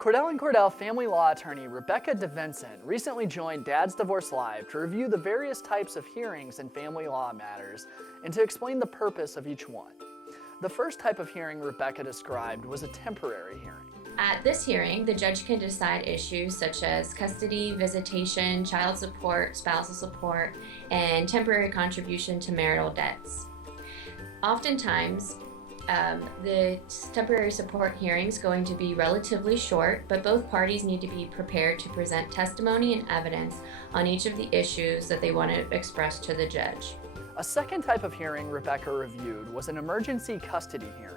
Cordell Cordell family law attorney Rebecca DeVincent recently joined Dad's Divorce Live to review the various types of hearings in family law matters and to explain the purpose of each one. The first type of hearing Rebecca described was a temporary hearing. At this hearing, the judge can decide issues such as custody, visitation, child support, spousal support, and temporary contribution to marital debts. Oftentimes, the temporary support hearing is going to be relatively short, but both parties need to be prepared to present testimony and evidence on each of the issues that they want to express to the judge. A second type of hearing Rebecca reviewed was an emergency custody hearing.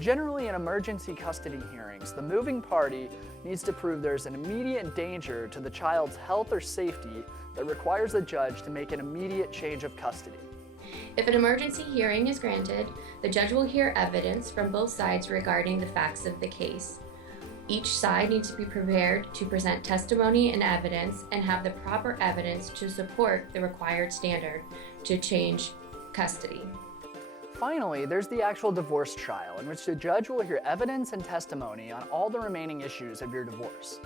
Generally, in emergency custody hearings, the moving party needs to prove there's an immediate danger to the child's health or safety that requires the judge to make an immediate change of custody. If an emergency hearing is granted, the judge will hear evidence from both sides regarding the facts of the case. Each side needs to be prepared to present testimony and evidence and have the proper evidence to support the required standard to change custody. Finally, there's the actual divorce trial, in which the judge will hear evidence and testimony on all the remaining issues of your divorce.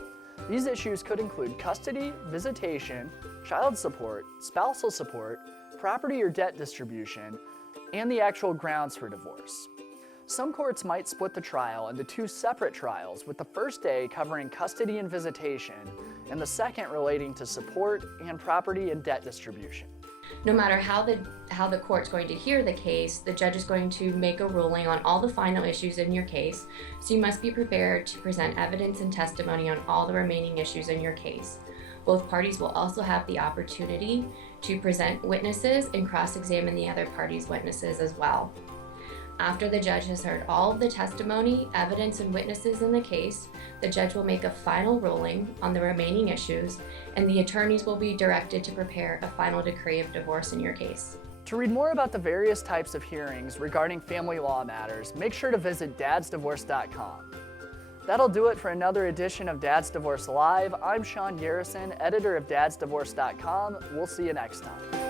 These issues could include custody, visitation, child support, spousal support, property or debt distribution, and the actual grounds for divorce. Some courts might split the trial into two separate trials, with the first day covering custody and visitation, and the second relating to support and property and debt distribution. No matter how the court's going to hear the case, the judge is going to make a ruling on all the final issues in your case, so you must be prepared to present evidence and testimony on all the remaining issues in your case. Both parties will also have the opportunity to present witnesses and cross-examine the other party's witnesses as well. After the judge has heard all of the testimony, evidence, and witnesses in the case, the judge will make a final ruling on the remaining issues, and the attorneys will be directed to prepare a final decree of divorce in your case. To read more about the various types of hearings regarding family law matters, make sure to visit DadsDivorce.com. That'll do it for another edition of Dad's Divorce Live. I'm Sean Garrison, editor of DadsDivorce.com. We'll see you next time.